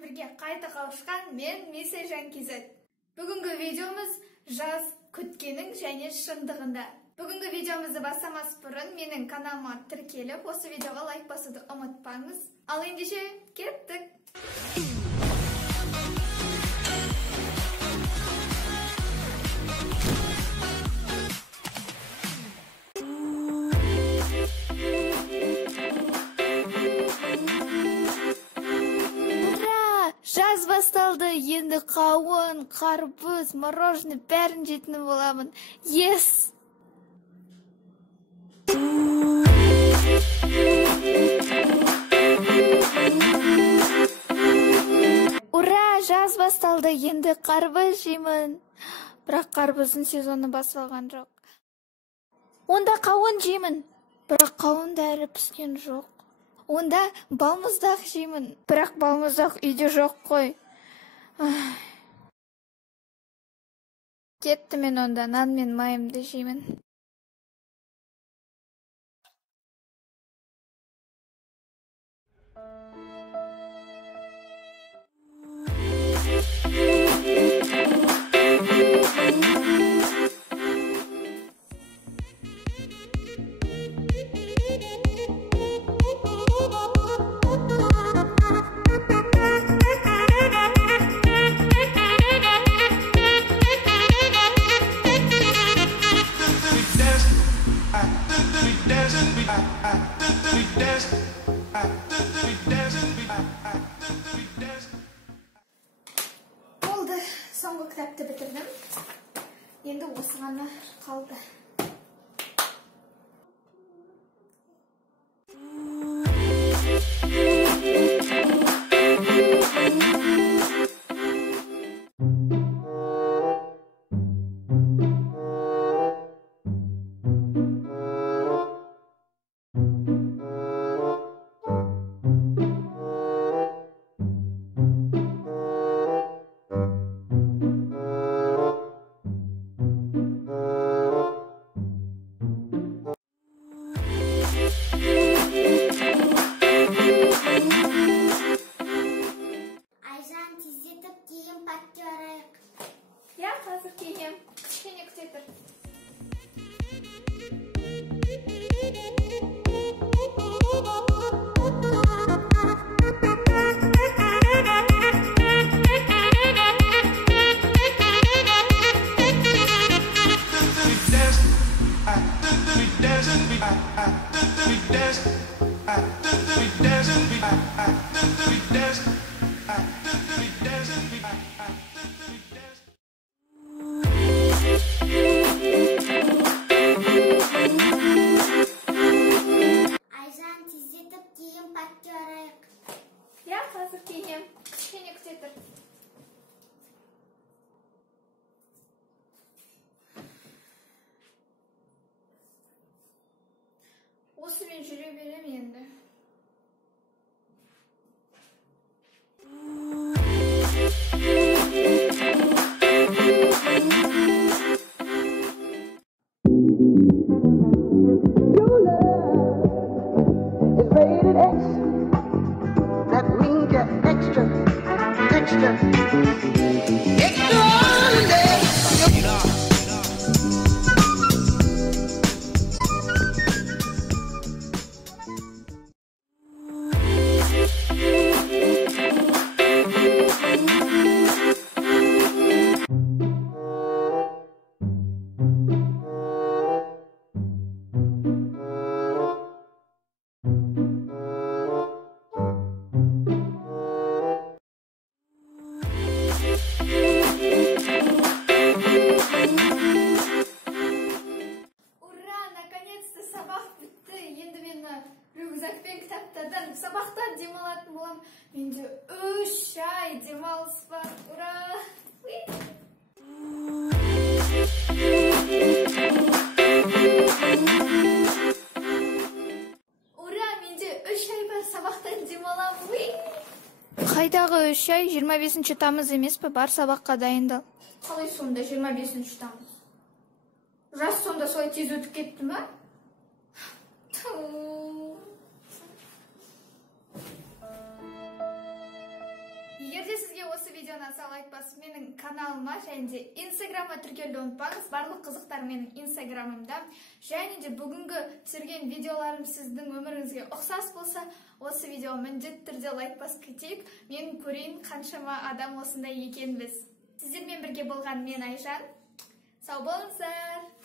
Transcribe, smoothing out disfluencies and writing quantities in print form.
бірге қайта қауышқан мен Миса Жанкизет. Бүгінгі видеомыз жаз күткенің және шындығында. Бүгінгі видеомызды бастамас бұрын менің каналыма тіркеліп, осы видеоға лайк басуды ұмытпаңыз. Ал ендеше кеттік. Жаз басталды, енді қауын, қарбыз, мороженое бәрін жейтін боламын. Yes! Ура! Жаз басталды, енді қарбыз жеймін. Бірақ қарбыздың сезоны басталған жоқ. Онда қауын жеймін. Бірақ қауын да әлі піскен жоқ. Онда балмұздақ жеймін. Бірақ балмұздақ үйде жоқ қой. Кетті мен онда нан мен майымды жеймін. Болды, соңғы кітапты бітірдім. Енді осы ғана қалды. Я қазір кием. Кішкене күте тұр. Я қазір кием. Кішкене күте тұр. Осымен жүре берем енді. Рюкзакпен кітаптардан сабақта демалатын болам. Менде 3 ай демалыс бар. Ура! Ура! Менде 3 ай бар, сабақтан демалам. Қайдағы 3 ай? 25 тамыз емес пе? Бар сабаққа дайындал. Қалай сонда 25 тамыз? Жас сонда солай тез өтіп кетті ме? видеоны аса лайк басып менің каналыма және де инстаграмға тіркелуді ұмытпаңыз. Барлық қызықтар менің инстаграмымда. Және де бүгінгі түсірген видеоларым сіздің өміріңізге ұқсас болса, осы видео міндетті түрде лайк басып кетейік. Мен көрейін қаншама адам осындай екенбіз. Сіздермен бірге болған мен Айжан. Сау болыңыздар.